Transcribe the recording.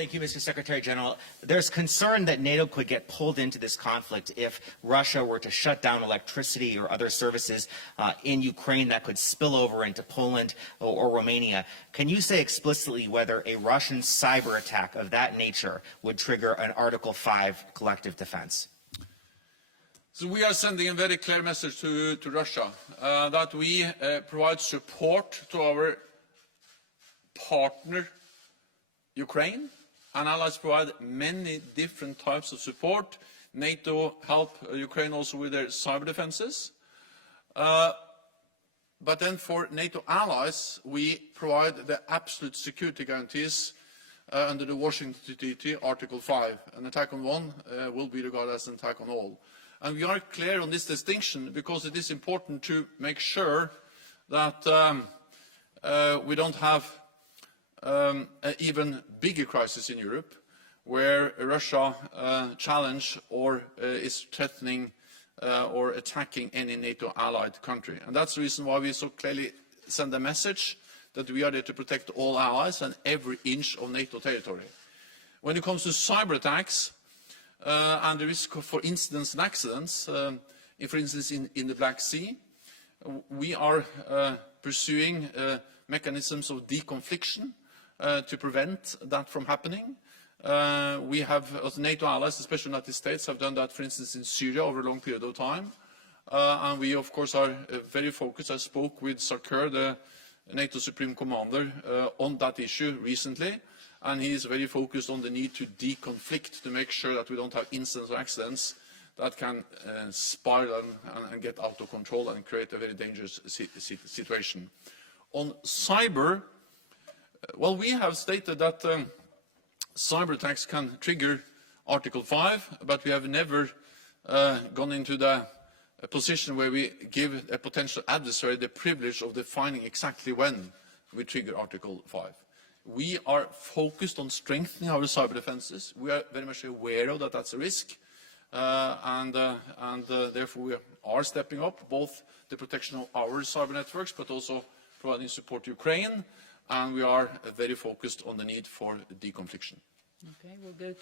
Thank you, Mr. Secretary General. There's concern that NATO could get pulled into this conflict if Russia were to shut down electricity or other services in Ukraine that could spill over into Poland or Romania. Can you say explicitly whether a Russian cyber attack of that nature would trigger an Article 5 collective defense? So we are sending a very clear message to Russia that we provide support to our partner Ukraine, and allies provide many different types of support. NATO help Ukraine also with their cyber defenses. But then for NATO allies, we provide the absolute security guarantees under the Washington Treaty, Article 5. An attack on one will be regarded as an attack on all. And we are clear on this distinction because it is important to make sure that we don't have an even bigger crisis in Europe, where Russia challenge or is threatening or attacking any NATO allied country. And that's the reason why we so clearly send a message that we are there to protect all allies and every inch of NATO territory. When it comes to cyber attacks and the risk for incidents and accidents, for instance in the Black Sea, we are pursuing mechanisms of deconfliction to prevent that from happening. We have, as NATO allies, especially the United States, have done that, for instance, in Syria over a long period of time. And we, of course, are very focused. I spoke with Sarkar, the NATO Supreme Commander, on that issue recently, and he is very focused on the need to deconflict, to make sure that we don't have incidents or accidents that can spiral and get out of control and create a very dangerous situation. On cyber, well, we have stated that cyber attacks can trigger Article 5, but we have never gone into the position where we give a potential adversary the privilege of defining exactly when we trigger Article 5. We are focused on strengthening our cyber defenses. We are very much aware of that that's a risk, and therefore we are stepping up both the protection of our cyber networks, but also providing support to Ukraine. And we are very focused on the need for deconfliction. Okay, we'll go